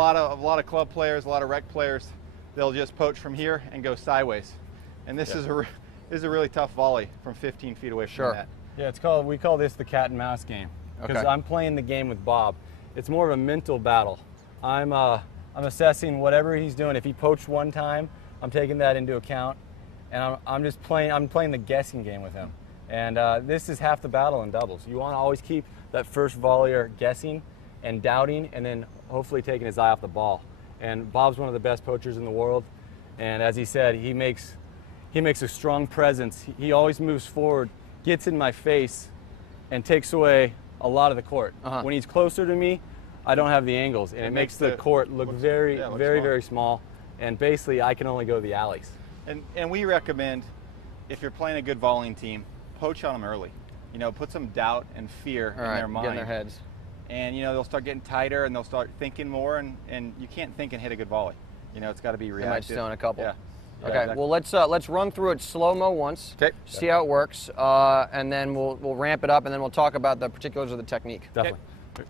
lot of club players, a lot of rec players, they'll just poach from here and go sideways. And this is a really tough volley from 15 feet away from the net. Yeah, we call this the cat and mouse game, because I'm playing the game with Bob. It's more of a mental battle. I'm assessing whatever he's doing. If he poached one time, I'm taking that into account, and I'm just playing. I'm playing the guessing game with him. And this is half the battle in doubles. You want to always keep that first volleyer guessing and doubting, and then hopefully taking his eye off the ball. And Bob's one of the best poachers in the world, and as he said, he makes a strong presence. He always moves forward, gets in my face, and takes away a lot of the court. When he's closer to me, I don't have the angles, and it makes the court look very small, and basically I can only go the alleys. And we recommend, if you're playing a good volleying team, poach on them early. You know, put some doubt and fear in their mind. Get in their heads. And you know, they'll start getting tighter and they'll start thinking more, and you can't think and hit a good volley. You know, it's got to be reactive. They might stone a couple. Yeah. Okay, exactly. well let's run through it slow-mo once. Okay. See how it works, and then we'll ramp it up, and then we'll talk about the particulars of the technique. Definitely. Okay.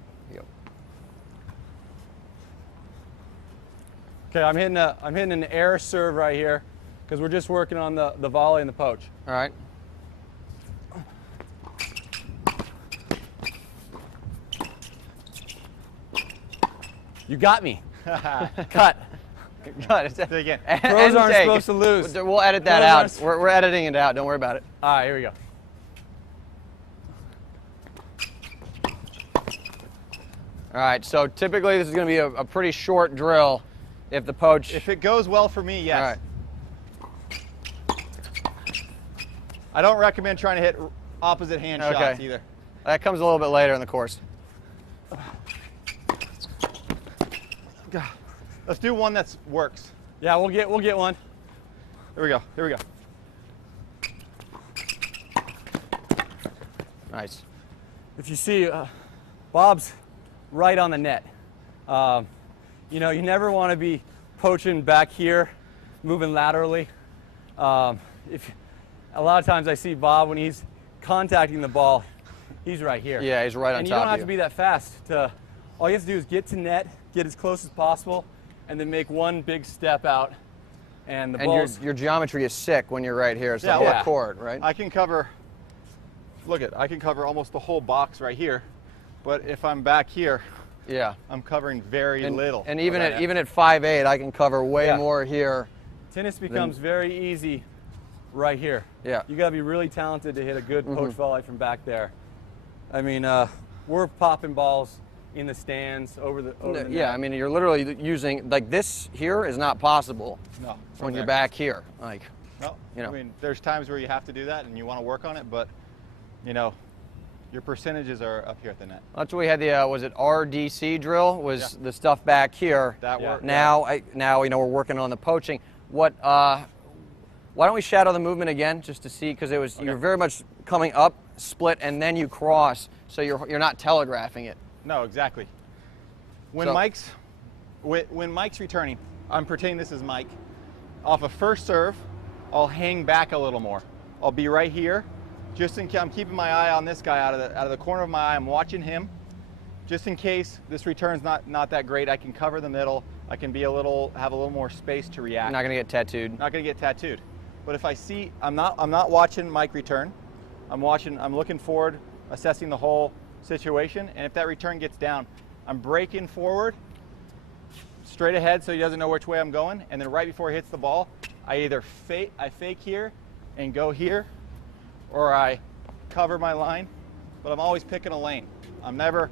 Okay, I'm hitting an air serve right here, because we're just working on the volley and the poach. All right. You got me. Cut. Cut. Do it again. Pros aren't supposed to lose. We'll edit that out. We're editing it out. Don't worry about it. All right, here we go. All right, so typically this is going to be a pretty short drill if the poach... If it goes well for me, yes. All right. I don't recommend trying to hit opposite hand shots either. That comes a little bit later in the course. Let's do one that works. Yeah, we'll get one. Here we go. Here we go. Nice. If you see, Bob's right on the net. You know, you never want to be poaching back here, moving laterally. A lot of times I see Bob when he's contacting the ball, he's right here. Yeah, he's right on top of you. And you don't have to be that fast. All you have to do is get to net, get as close as possible, and then make one big step out. And your geometry is sick when you're right here. It's the whole court, right? I can cover, I can cover almost the whole box right here, but if I'm back here, I'm covering very little. And even at 5'8", I can cover way more here. Tennis becomes very easy right here. Yeah. You got to be really talented to hit a good poach volley from back there. I mean, we're popping balls in the stands over the net. I mean, you're literally using, like, this here is not possible when you're back here. Like, no, you know. I mean, there's times where you have to do that and you want to work on it, but, you know, your percentages are up here at the net. That's what we had the, was it RDC drill, was the stuff back here. That worked. Now, now, you know, we're working on the poaching. Why don't we shadow the movement again, just to see, because it was, you're very much coming up, split, and then you cross, so you're not telegraphing it. No, exactly. When Mike's returning, I'm pretending this is Mike. Off a first serve, I'll hang back a little more. I'll be right here, just in case. I'm keeping my eye on this guy out of the corner of my eye. I'm watching him, just in case this return's not that great. I can cover the middle. I can be have a little more space to react. You're not gonna get tattooed. Not gonna get tattooed. But if I see, I'm not watching Mike return. I'm looking forward, assessing the whole situation, and if that return gets down, I'm breaking forward straight ahead so he doesn't know which way I'm going, and then right before he hits the ball, I either fake here and go here, or I cover my line, but I'm always picking a lane. I'm never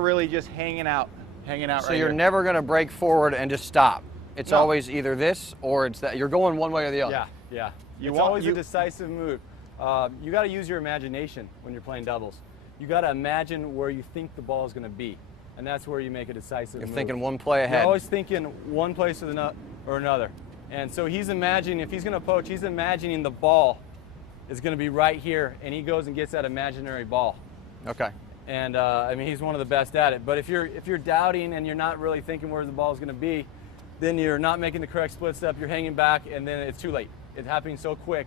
really just hanging out right So you're here. never going to break forward and just stop. It's always either this or it's that. You're going one way or the other. Yeah. It's always a decisive move. You got to use your imagination when you're playing doubles. You got to imagine where you think the ball is going to be, and that's where you make a decisive move. You're thinking one play ahead. You're always thinking one place or another. And so he's imagining, if he's going to poach, he's imagining the ball is going to be right here, and he goes and gets that imaginary ball. Okay. And I mean, he's one of the best at it. But if you're doubting and you're not really thinking where the ball is going to be, then you're not making the correct split step. You're hanging back, and then it's too late. It's happening so quick.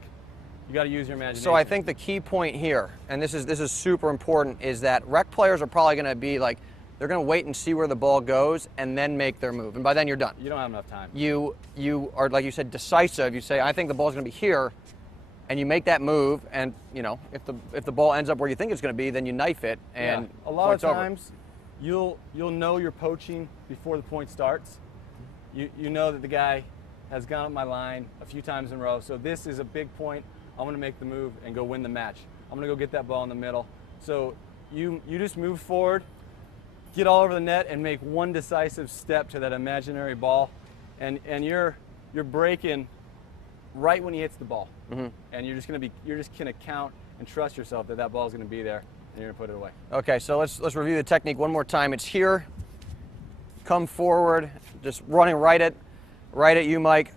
You got to use your imagination. So I think the key point here, and this is super important, is that rec players are probably going to be like they're going to wait and see where the ball goes and then make their move. And by then you're done. You don't have enough time. You are, like you said, decisive. You say, I think the ball's going to be here, and you make that move. And if the ball ends up where you think it's going to be, then you knife it. And a lot of times, you'll know you're poaching before the point starts. You know that the guy has gone up my line a few times in a row. So this is a big point. I'm going to make the move and go win the match. I'm going to go get that ball in the middle. So you just move forward, get all over the net, and make one decisive step to that imaginary ball, and you're breaking right when he hits the ball, and you're just gonna count and trust yourself that ball is gonna be there, and you're gonna put it away. Okay, so let's review the technique one more time. It's here, come forward, just running right at you, Mike.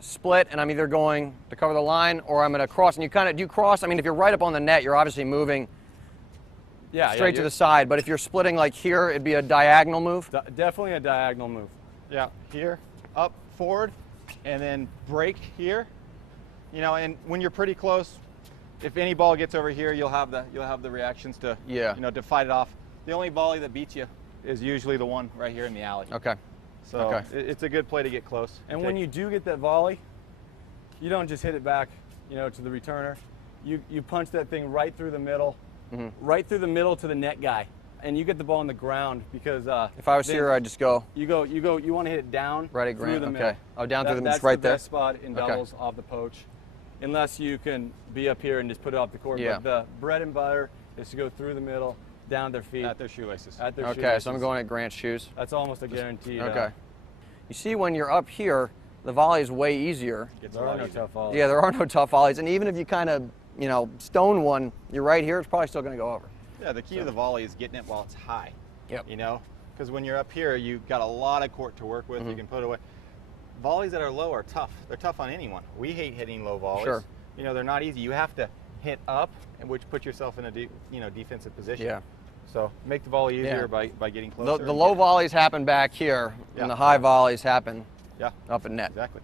Split, and I'm either going to cover the line or I'm going to cross. And you kind of do cross. I mean, if you're right up on the net, you're obviously moving straight to the side. But if you're splitting like here, it'd be a diagonal move. Definitely a diagonal move. Yeah, here, up, forward, and then break here. And when you're pretty close, if any ball gets over here, you'll have the reactions to to fight it off. The only volley that beats you is usually the one right here in the alley. Okay. So it's a good play to get close. And when you do get that volley, you don't just hit it back, to the returner. You punch that thing right through the middle, right through the middle to the net guy, and you get the ball on the ground because if I was here, I'd just go. You want to hit it down right at through the middle. Okay. Oh, down through the middle. That's right the there. best spot in doubles off the poach, unless you can be up here and just put it off the court. Yeah. But the bread and butter is to go through the middle, down their feet, at their shoelaces. Okay, so I'm going at Grant's shoes. That's almost a guarantee. Okay. You see, when you're up here, the volley is way easier. There are no tough volleys. Yeah, there are no tough volleys, and even if you kind of, stone one, you're right here, it's probably still going to go over. Yeah, the key to the volley is getting it while it's high. Yep. Because when you're up here, you've got a lot of court to work with. You can put it away. Volleys that are low are tough. They're tough on anyone. We hate hitting low volleys. Sure. They're not easy. You have to hit up, which puts yourself in a defensive position. Yeah. So make the volley easier by getting closer. The low volleys happen back here, and the high volleys happen up in net. Exactly.